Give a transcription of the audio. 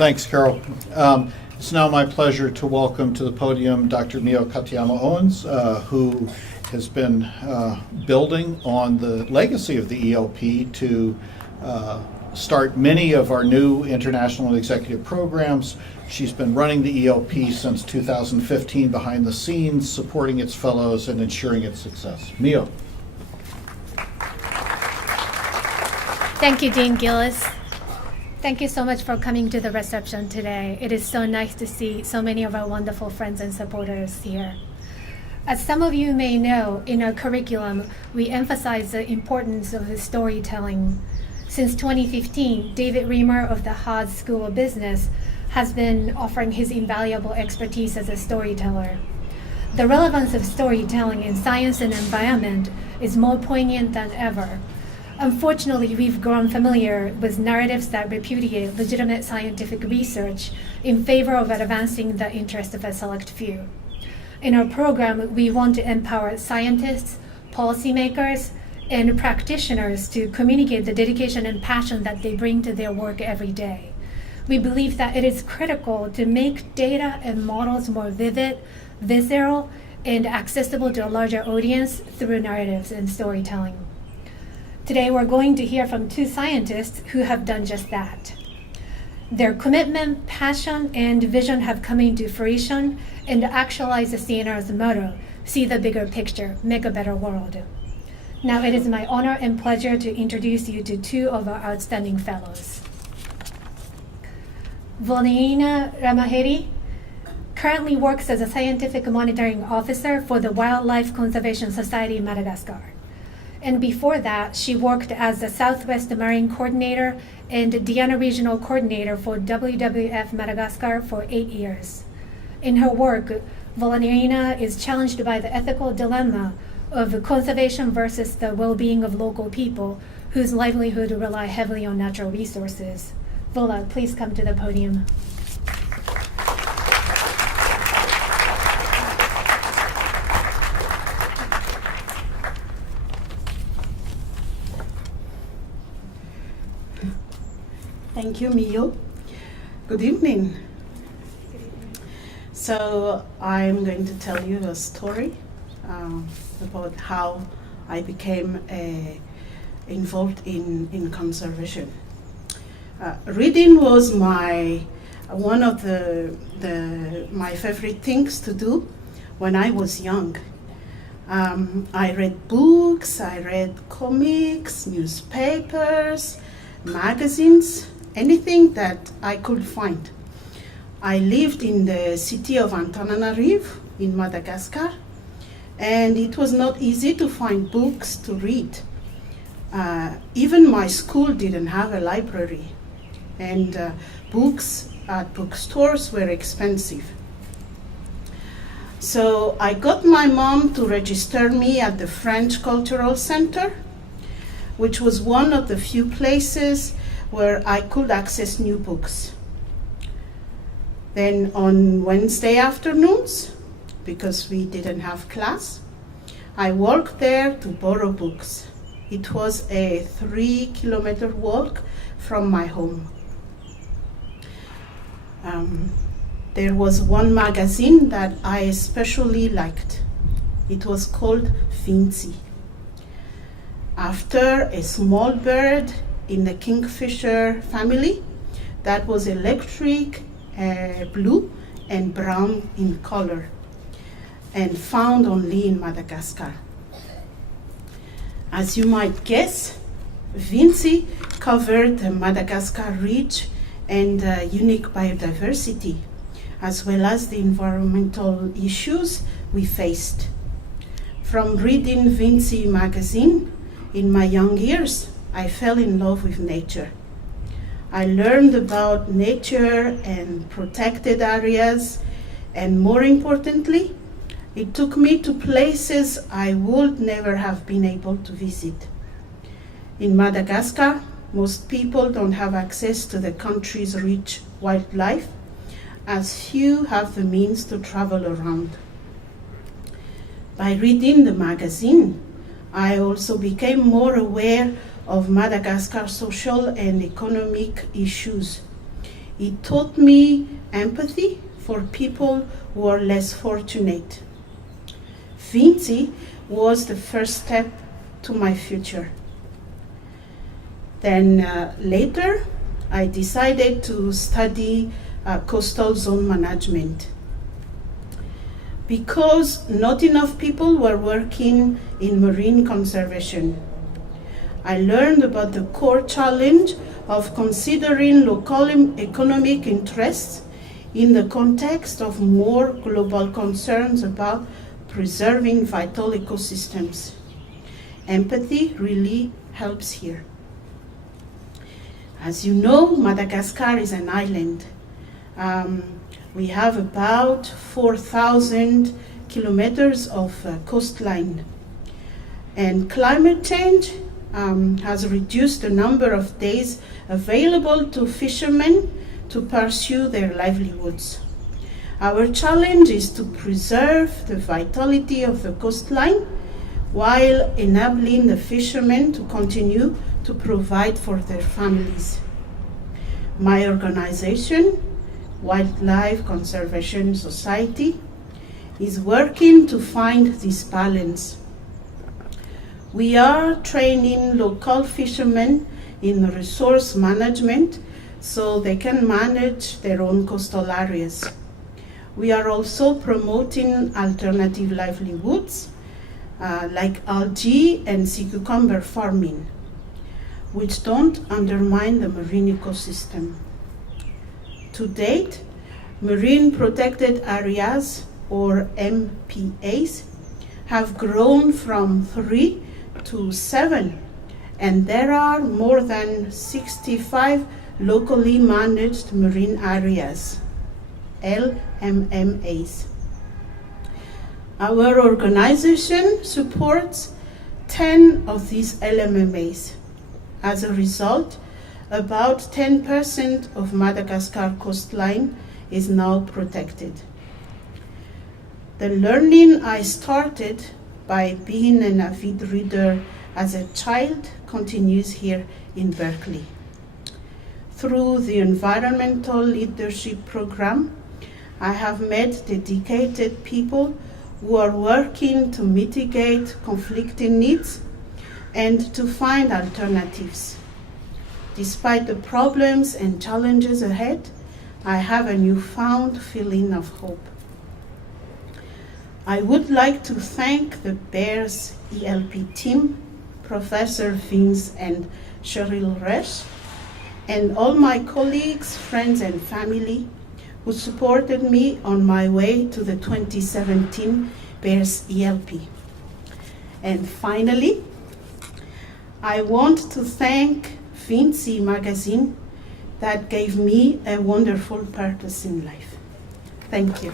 Thanks, Carol. It's now my pleasure to welcome to the podium Dr. Mio Katayama-Owens, who has been building on the legacy of the ELP to start many of our new international and executive programs. She's been running the ELP since 2015 behind the scenes, supporting its fellows and ensuring its success. Mio. Thank you, Dean Gillis. Thank you so much for coming to the reception today. It is so nice to see so many of our wonderful friends and supporters here. As some of you may know, in our curriculum, we emphasize the importance of storytelling. Since 2015, David Reamer of the Haas School of Business has been offering his invaluable expertise as a storyteller. The relevance of storytelling in science and environment is more poignant than ever. Unfortunately, we've grown familiar with narratives that repudiate legitimate scientific research in favor of advancing the interest of a select few. In our program, we want to empower scientists, policymakers, and practitioners to communicate the dedication and passion that they bring to their work every day. We believe that it is critical to make data and models more vivid, visceral, and accessible to a larger audience through narratives and storytelling. Today, we're going to hear from two scientists who have done just that. Their commitment, passion, and vision have come into fruition and actualized the CNR's motto, see the bigger picture, make a better world. Now it is my honor and pleasure to introduce you to two of our outstanding fellows. Volanirina Ramahery currently works as a scientific monitoring officer for the Wildlife Conservation Society in Madagascar. And before that, she worked as the Southwest Marine Coordinator and Diana Regional Coordinator for WWF Madagascar for 8 years. In her work, Volanirina is challenged by the ethical dilemma of conservation versus the well-being of local people whose livelihood rely heavily on natural resources. Vola, please come to the podium. Thank you, Mio. Good evening. So I'm going to tell you a story about how I became involved in conservation. Reading was one of my favorite things to do when I was young. I read books, I read comics, newspapers, magazines, anything that I could find. I lived in the city of Antananarivo in Madagascar, and it was not easy to find books to read. Even my school didn't have a library, and books at bookstores were expensive. So I got my mom to register me at the French Cultural Center, which was one of the few places where I could access new books. Then on Wednesday afternoons, because we didn't have class, I walked there to borrow books. It was a 3-kilometer walk from my home. There was one magazine that I especially liked. It was called Vinci. After a small bird in the kingfisher family that was electric blue and brown in color and found only in Madagascar. As you might guess, Vinci covered the Madagascar rich and unique biodiversity, as well as the environmental issues we faced. From reading Vinci magazine in my young years, I fell in love with nature. I learned about nature and protected areas, and more importantly, it took me to places I would never have been able to visit. In Madagascar, most people don't have access to the country's rich wildlife, as few have the means to travel around. By reading the magazine, I also became more aware of Madagascar's social and economic issues. It taught me empathy for people who are less fortunate. Vinci was the first step to my future. Then later, I decided to study coastal zone management. Because not enough people were working in marine conservation, I learned about the core challenge of considering local economic interests in the context of more global concerns about preserving vital ecosystems. Empathy really helps here. As you know, Madagascar is an island. We have about 4,000 kilometers of coastline. And climate change has reduced the number of days available to fishermen to pursue their livelihoods. Our challenge is to preserve the vitality of the coastline while enabling the fishermen to continue to provide for their families. My organization, Wildlife Conservation Society, is working to find this balance. We are training local fishermen in resource management so they can manage their own coastal areas. We are also promoting alternative livelihoods like algae and sea cucumber farming, which don't undermine the marine ecosystem. To date, marine protected areas, or MPAs, have grown from 3 to 7, and there are more than 65 locally managed marine areas, LMMAs. Our organization supports 10 of these LMMAs. As a result, about 10% of Madagascar coastline is now protected. The learning I started by being an avid reader as a child continues here in Berkeley. Through the Environmental Leadership Program, I have met dedicated people who are working to mitigate conflicting needs and to find alternatives. Despite the problems and challenges ahead, I have a newfound feeling of hope. I would like to thank the Beahrs ELP team, Professor Vince and Cheryl Resh, and all my colleagues, friends, and family who supported me on my way to the 2017 Beahrs ELP. And finally, I want to thank Vinci magazine that gave me a wonderful purpose in life. Thank you.